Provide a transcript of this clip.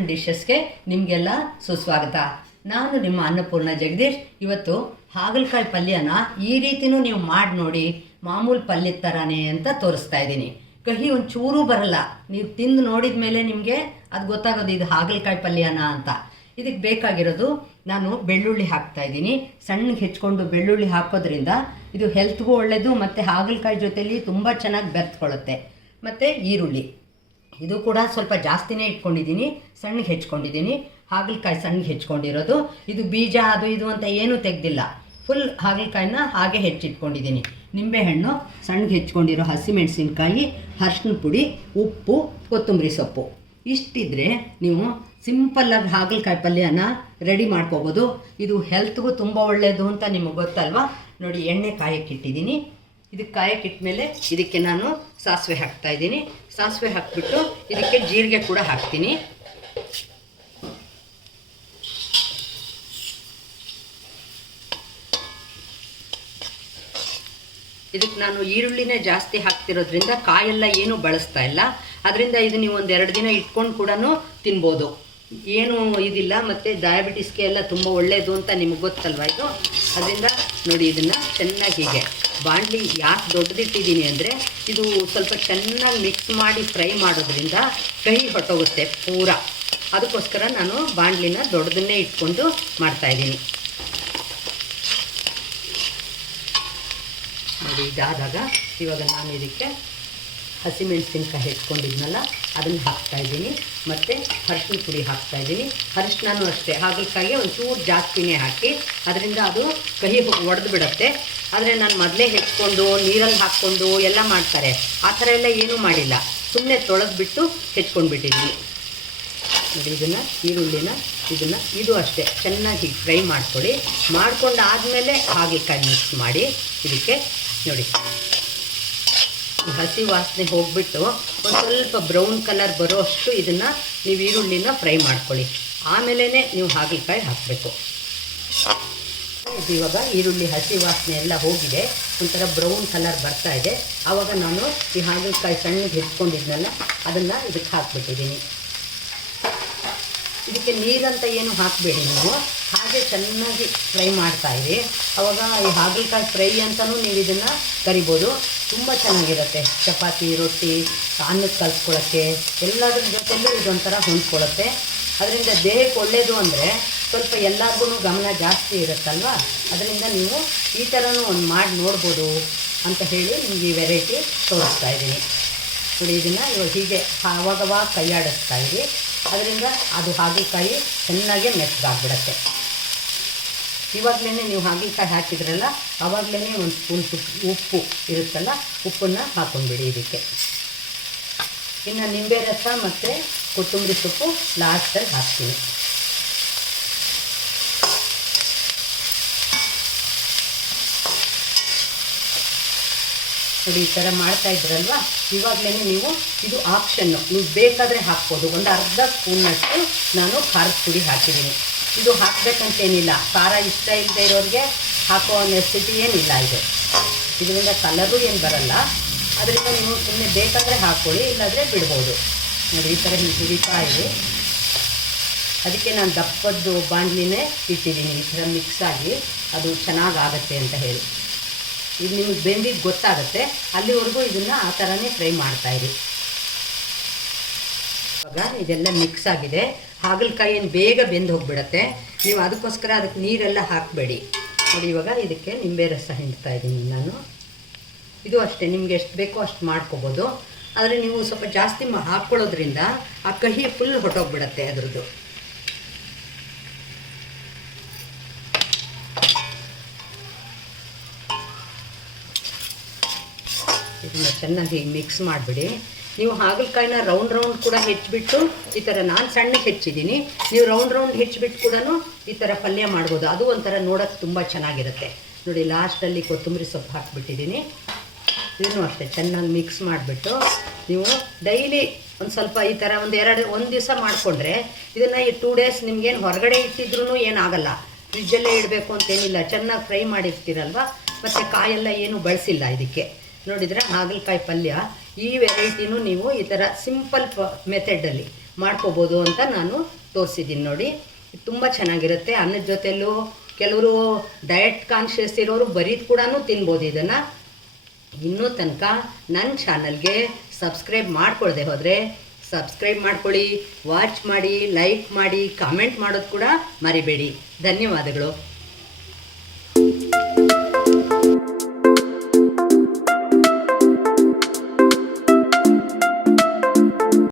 And ಡಿಶಸ್ಗೆ ನಿಮಗೆಲ್ಲ ಸುಸ್ವಾಗತ. ನಾನು ನಿಮ್ಮ ಅನ್ನಪೂರ್ಣ ಜಗದೀಶ್. ಇವತ್ತು ಹಾಗಲಕಾಯಿ ಪಲ್ಯನ ಈ ರೀತಿನೂ ನೀವು ಮಾಡಿ ನೋಡಿ, ಮಾಮೂಲು ಪಲ್ಯದ ಥರನೇ ಅಂತ ತೋರಿಸ್ತಾ ಇದ್ದೀನಿ. ಕಹಿ ಒಂಚೂರೂ ಬರಲ್ಲ. ನೀವು ತಿಂದು ನೋಡಿದ ಮೇಲೆ ನಿಮಗೆ ಅದು ಗೊತ್ತಾಗೋದು ಇದು ಹಾಗಲಕಾಯಿ ಪಲ್ಯನ ಅಂತ. ಇದಕ್ಕೆ ಬೇಕಾಗಿರೋದು ನಾನು ಬೆಳ್ಳುಳ್ಳಿ ಹಾಕ್ತಾ ಇದ್ದೀನಿ. ಸಣ್ಣಗೆ ಹೆಚ್ಕೊಂಡು ಬೆಳ್ಳುಳ್ಳಿ ಹಾಕೋದ್ರಿಂದ ಇದು ಹೆಲ್ತ್ಗೂ ಒಳ್ಳೆಯದು ಮತ್ತು ಹಾಗಲಕಾಯಿ ಜೊತೆಯಲ್ಲಿ ತುಂಬ ಚೆನ್ನಾಗಿ ಬೆರ್ತ್ಕೊಳ್ಳುತ್ತೆ ಮತ್ತು ಈರುಳ್ಳಿ. ಇದು ಕೂಡ ಸ್ವಲ್ಪ ಜಾಸ್ತಿನೇ ಇಟ್ಕೊಂಡಿದ್ದೀನಿ, ಸಣ್ಣಗೆ ಹೆಚ್ಕೊಂಡಿದ್ದೀನಿ. ಹಾಗಲಕಾಯಿ ಸಣ್ಣಗೆ ಹೆಚ್ಕೊಂಡಿರೋದು. ಇದು ಬೀಜ, ಅದು ಇದು ಅಂತ ಏನೂ ತೆಗ್ದಿಲ್ಲ. ಫುಲ್ ಹಾಗಲಕಾಯಿನ ಹಾಗೆ ಹೆಚ್ಚಿಟ್ಕೊಂಡಿದ್ದೀನಿ. ನಿಂಬೆಹಣ್ಣು, ಸಣ್ಣಗೆ ಹೆಚ್ಕೊಂಡಿರೋ ಹಸಿಮೆಣಸಿನ್ಕಾಯಿ ಅರ್ಶಿನ ಪುಡಿ, ಉಪ್ಪು, ಕೊತ್ತಂಬರಿ ಸೊಪ್ಪು. ಇಷ್ಟಿದ್ರೆ ನೀವು ಸಿಂಪಲ್ಲಾಗಿ ಹಾಗಲಕಾಯಿ ಪಲ್ಯನ ರೆಡಿ ಮಾಡ್ಕೋಬೋದು. ಇದು ಹೆಲ್ತ್ಗೂ ತುಂಬ ಒಳ್ಳೆಯದು ಅಂತ ನಿಮಗೆ ಗೊತ್ತಲ್ವಾ? ನೋಡಿ ಎಣ್ಣೆ ಕಾಯಕ್ಕಿಟ್ಟಿದ್ದೀನಿ ಇದಕ್ಕೆ ಕಾಯಕ್ಕಿಟ್ಮೇಲೆ ಇದಕ್ಕೆ ನಾನು ಸಾಸಿವೆ ಹಾಕ್ತಾ ಇದ್ದೀನಿ. ಸಾಸಿವೆ ಹಾಕ್ಬಿಟ್ಟು ಇದಕ್ಕೆ ಜೀರಿಗೆ ಕೂಡ ಹಾಕ್ತೀನಿ. ಇದಕ್ಕೆ ನಾನು ಈರುಳ್ಳಿನೇ ಜಾಸ್ತಿ ಹಾಕ್ತಿರೋದ್ರಿಂದ ಕಾಯೆಲ್ಲ ಏನೂ ಬಳಸ್ತಾ ಇಲ್ಲ. ಅದರಿಂದ ಇದು ನೀವು ಒಂದು ಎರಡು ದಿನ ಇಟ್ಕೊಂಡು ಕೂಡ ತಿನ್ಬೋದು. ಏನು ಇದಿಲ್ಲ, ಮತ್ತು ಡಯಾಬಿಟಿಸ್ಗೆ ಎಲ್ಲ ತುಂಬ ಒಳ್ಳೆಯದು ಅಂತ ನಿಮಗೆ ಗೊತ್ತಲ್ವ ಇದು? ಅದರಿಂದ ನೋಡಿ ಇದನ್ನು ಚೆನ್ನಾಗಿ ಹೀಗೆ. ಬಾಣಲಿ ಯಾಕೆ ದೊಡ್ಡದಿಟ್ಟಿದ್ದೀನಿ ಅಂದರೆ, ಇದು ಸ್ವಲ್ಪ ಚೆನ್ನಾಗಿ ಮಿಕ್ಸ್ ಮಾಡಿ ಫ್ರೈ ಮಾಡೋದ್ರಿಂದ ಕಹಿ ಹೊಟ್ಟೋಗುತ್ತೆ ಪೂರ. ಅದಕ್ಕೋಸ್ಕರ ನಾನು ಬಾಣಲಿನ ದೊಡ್ಡದನ್ನೇ ಇಟ್ಕೊಂಡು ಮಾಡ್ತಾಯಿದ್ದೀನಿ ನೋಡಿ, ಇದಾದಾಗ ಇವಾಗ ನಾನು ಇದಕ್ಕೆ ಹಸಿಮೆಣಸಿನ್ಕಾಯಿ ಹೆಚ್ಕೊಂಡಿದ್ನಲ್ಲ ಅದನ್ನು ಹಾಕ್ತಾಯಿದ್ದೀನಿ ಮತ್ತು ಅರಿಶಿನ ಪುಡಿ ಹಾಕ್ತಾಯಿದ್ದೀನಿ ಅರಿಶಿನೂ ಅಷ್ಟೇ. ಹಾಗಲಕಾಯಿಗೆ ಒಂಚೂರು ಜಾಸ್ತಿನೇ ಹಾಕಿ, ಅದರಿಂದ ಅದು ಕಹಿ ಒಡೆದು ಬಿಡುತ್ತೆ ಆದರೆ ನಾನು ಮೊದಲೇ ಹೆಚ್ಕೊಂಡು, ನೀರಲ್ಲಿ ಹಾಕ್ಕೊಂಡು ಎಲ್ಲ ಮಾಡ್ತಾರೆ. ಆ ಥರ ಎಲ್ಲ ಏನೂ ಮಾಡಿಲ್ಲ. ಸುಮ್ಮನೆ ತೊಳೆದ್ಬಿಟ್ಟು ಹೆಚ್ಕೊಂಡ್ಬಿಟ್ಟಿದ್ದೀನಿ. ನೋಡಿ, ಇದನ್ನು, ಈರುಳ್ಳಿನ, ಇದನ್ನು, ಇದು ಅಷ್ಟೇ. ಚೆನ್ನಾಗಿ ಫ್ರೈ ಮಾಡ್ಕೊಳ್ಳಿ. ಮಾಡ್ಕೊಂಡು ಆದಮೇಲೆ ಹಾಗಲಕಾಯಿ ಮಿಕ್ಸ್ ಮಾಡಿ ಇದಕ್ಕೆ ನೋಡಿ. ಹಸಿ ವಾಸನೆ ಹೋಗ್ಬಿಟ್ಟು ಒಂದು ಸ್ವಲ್ಪ ಬ್ರೌನ್ ಕಲರ್ ಬರೋ ಅಷ್ಟು ಇದನ್ನು ನೀವು ಈರುಳ್ಳಿನ ಫ್ರೈ ಮಾಡ್ಕೊಳ್ಳಿ. ಆಮೇಲೆ ನೀವು ಹಾಗಲಕಾಯಿ ಹಾಕಬೇಕು. ಇದು ಇವಾಗ ಈರುಳ್ಳಿ ಹಸಿ ವಾಸನೆ ಎಲ್ಲ ಹೋಗಿದೆ. ಒಂಥರ ಬ್ರೌನ್ ಕಲರ್ ಬರ್ತಾ ಇದೆ. ಆವಾಗ ನಾನು ಈ ಹಾಗಲಕಾಯಿ ಸಣ್ಣಗೆ ಹಿಡ್ಕೊಂಡಿದ್ನಲ್ಲ ಅದನ್ನು ಇದಕ್ಕೆ ಹಾಕ್ಬಿಟ್ಟಿದ್ದೀನಿ. ಇದಕ್ಕೆ ನೀರಂತ ಏನು ಹಾಕಬೇಡಿ ನೀವು. ಹಾಗೆ ಚೆನ್ನಾಗಿ ಫ್ರೈ ಮಾಡ್ತಾ ಇರಿ. ಅವಾಗ ಈ ಹಾಗಲಕಾಯಿ ಫ್ರೈ ಅಂತಲೂ ನೀವು ಇದನ್ನು ಕರಿಬೋದು. ತುಂಬ ಚೆನ್ನಾಗಿರುತ್ತೆ. ಚಪಾತಿ, ರೊಟ್ಟಿ ಅನ್ನಕ್ಕೆ ಕಲಿಸ್ಕೊಳ್ಳೋಕ್ಕೆ ಎಲ್ಲದ್ರ ಜೊತೆಯಲ್ಲೂ ಇದೊಂಥರ ಹೊಂದ್ಕೊಳ್ಳುತ್ತೆ ಅದರಿಂದ ದೇಹಕ್ಕೆ ಒಳ್ಳೆಯದು ಅಂದರೆ ಸ್ವಲ್ಪ ಎಲ್ಲರಿಗೂ ಗಮನ ಜಾಸ್ತಿ ಇರುತ್ತಲ್ವ? ಅದರಿಂದ ನೀವು ಈ ಥರನೂ ಒಂದು ಮಾಡಿ ನೋಡ್ಬೋದು ಅಂತ ಹೇಳಿ ನಿಮಗೆ ಈ ವೆರೈಟಿ ತೋರಿಸ್ತಾ ಇದ್ದೀನಿ. ನೋಡಿ, ಇದನ್ನು ಇವಾಗ ಹೀಗೆ ಆವಾಗವಾಗ ಕೈಯಾಡಿಸ್ತಾ ಇರಿ. ಅದರಿಂದ ಅದು ಹಾಗಲಕಾಯಿ ಚೆನ್ನಾಗಿ ಮೆತ್ತಗಾಗ್ಬಿಡತ್ತೆ ಇವಾಗಲೇ ನೀವು ಹಾಗಲಕಾಯಿ ಹಾಕಿದ್ರಲ್ಲ ಅವಾಗಲೇ ಒಂದು ಸ್ಪೂನ್ ಉಪ್ಪು ಇರುತ್ತಲ್ಲ, ಉಪ್ಪನ್ನು ಹಾಕೊಂಡ್ಬಿಡಿ ಇದಕ್ಕೆ. ಇನ್ನು ನಿಂಬೆ ರಸ ಮತ್ತು ಕೊತ್ತಂಬರಿ ಸೊಪ್ಪು ಲಾಸ್ಟಲ್ಲಿ ಹಾಕ್ತೀನಿ. ನೋಡಿ ಈ ಥರ ಮಾಡ್ತಾ ಇದ್ರಲ್ವ? ಇವಾಗಲೇ ನೀವು ಇದು ಆಪ್ಷನ್ನು ನೀವು ಬೇಕಾದರೆ ಹಾಕ್ಬೋದು. ಒಂದು ಅರ್ಧ ಸ್ಪೂನಷ್ಟು ನಾನು ಖಾರದ ಪುಡಿ ಹಾಕಿದ್ದೀನಿ. ಇದು ಹಾಕಬೇಕಂತೇನಿಲ್ಲ. ಖಾರ ಇಷ್ಟ ಇಲ್ಲದೆ ಇರೋರಿಗೆ ಹಾಕೋ ನೆಸಿಟಿ ಏನಿಲ್ಲ ಇದು. ಇದರಿಂದ ಕಲರು ಏನು ಬರಲ್ಲ. ಅದರಿಂದ ನೀವು ಸುಮ್ಮನೆ ಬೇಕಾದರೆ ಹಾಕ್ಕೊಳ್ಳಿ, ಇಲ್ಲಾದರೆ ಬಿಡ್ಬೋದು. ನೋಡಿ, ಈ ಥರ ಹಿಂಗೆ ಹುರಿತಾ ಇದೆ. ಅದಕ್ಕೆ ನಾನು ದಪ್ಪದ್ದು ಬಾಣಲಿನೇ ಇಟ್ಟಿದ್ದೀನಿ. ಈ ಥರ ಮಿಕ್ಸ್ ಆಗಿ ಅದು ಚೆನ್ನಾಗಾಗತ್ತೆ ಅಂತ ಹೇಳಿ. ಇದು ನಿಮಗೆ ಬೆಂದಿದ್ದು ಗೊತ್ತಾಗುತ್ತೆ. ಅಲ್ಲಿವರೆಗೂ ಇದನ್ನು ಆ ಥರನೇ ಫ್ರೈ ಮಾಡ್ತಾಯಿರಿ ಇವಾಗ ಇದೆಲ್ಲ ಮಿಕ್ಸ್ ಆಗಿದೆ. ಹಾಗಲಕಾಯಿ ಬೇಗ ಬೆಂದು ಹೋಗ್ಬಿಡತ್ತೆ. ನೀವು ಅದಕ್ಕೋಸ್ಕರ ಅದಕ್ಕೆ ನೀರೆಲ್ಲ ಹಾಕಬೇಡಿ. ನೋಡಿ, ಇವಾಗ ಇದಕ್ಕೆ ನಿಂಬೆ ರಸ ಹಿಂಡ್ತಾ ಇದ್ದೀನಿ ನಾನು. ಇದು ಅಷ್ಟೇ, ನಿಮ್ಗೆ ಎಷ್ಟು ಬೇಕೋ ಅಷ್ಟು ಮಾಡ್ಕೋಬೋದು. ಆದರೆ ನೀವು ಸ್ವಲ್ಪ ಜಾಸ್ತಿ ಹಾಕ್ಕೊಳ್ಳೋದ್ರಿಂದ ಆ ಕಹಿ ಫುಲ್ ಹೊಟ್ಟೋಗ್ಬಿಡತ್ತೆ ಅದ್ರದ್ದು. ಇದನ್ನ ಚೆನ್ನಾಗಿ ಮಿಕ್ಸ್ ಮಾಡಿಬಿಡಿ. ನೀವು ಹಾಗಲಕಾಯಿನ ರೌಂಡ್ ರೌಂಡ್ ಕೂಡ ಹೆಚ್ಚಿಬಿಟ್ಟು ಈ ಥರ ನಾನು ಸಣ್ಣಗೆ ಹೆಚ್ಚಿದ್ದೀನಿ. ನೀವು ರೌಂಡ್ ರೌಂಡ್ ಹೆಚ್ಚಿಬಿಟ್ಟು ಕೂಡ ಈ ಥರ ಪಲ್ಯ ಮಾಡ್ಬೋದು. ಅದು ಒಂಥರ ನೋಡೋಕ್ಕೆ ತುಂಬ ಚೆನ್ನಾಗಿರುತ್ತೆ. ನೋಡಿ ಲಾಸ್ಟಲ್ಲಿ ಕೊತ್ತಂಬರಿ ಸೊಪ್ಪು ಹಾಕಿಬಿಟ್ಟಿದ್ದೀನಿ. ಇದನ್ನು ಅಷ್ಟೇ, ಚೆನ್ನಾಗಿ ಮಿಕ್ಸ್ ಮಾಡಿಬಿಟ್ಟು ನೀವು ಡೈಲಿ ಒಂದು ಸ್ವಲ್ಪ ಈ ಥರ ಒಂದು ಎರಡು, ಒಂದು ದಿವಸ ಮಾಡಿಕೊಂಡ್ರೆ ಇದನ್ನು ಈ ಟೂ ಡೇಸ್ ನಿಮ್ಗೇನು ಹೊರಗಡೆ ಇಟ್ಟಿದ್ರೂ ಏನಾಗಲ್ಲ. ಫ್ರಿಜ್ಜಲ್ಲೇ ಇಡಬೇಕು ಅಂತೇನಿಲ್ಲ ಚೆನ್ನಾಗಿ ಫ್ರೈ ಮಾಡಿರ್ತೀರಲ್ವ? ಮತ್ತು ಕಾಯೆಲ್ಲ ಏನು ಬಳಸಿಲ್ಲ ಇದಕ್ಕೆ. ನೋಡಿದರೆ ಹಾಗಲಕಾಯಿ ಪಲ್ಯ, ಈ ವೆರೈಟಿನೂ ನೀವು ಈ ಥರ ಸಿಂಪಲ್ ಪ ಮೆಥಡಲ್ಲಿ ಮಾಡ್ಕೋಬೋದು ಅಂತ ನಾನು ತೋರಿಸಿದ್ದೀನಿ ನೋಡಿ. ತುಂಬ ಚೆನ್ನಾಗಿರುತ್ತೆ. ಅನ್ನದ ಜೊತೆಲೂ ಕೆಲವರು ಡಯಟ್ ಕಾನ್ಷಿಯಸ್ ಇರೋರು ಬರೀದು ಕೂಡ ತಿನ್ಬೋದು ಇದನ್ನು. ಇನ್ನೂ ತನಕ ನನ್ನ ಚಾನಲ್ಗೆ ಸಬ್ಸ್ಕ್ರೈಬ್ ಮಾಡ್ಕೊಳ್ಳದೆ ಹೋದರೆ ಸಬ್ಸ್ಕ್ರೈಬ್ ಮಾಡ್ಕೊಳ್ಳಿ ವಾಚ್ ಮಾಡಿ ಲೈಕ್ ಮಾಡಿ ಕಾಮೆಂಟ್ ಮಾಡೋದು ಕೂಡ ಮರಿಬೇಡಿ. ಧನ್ಯವಾದಗಳು.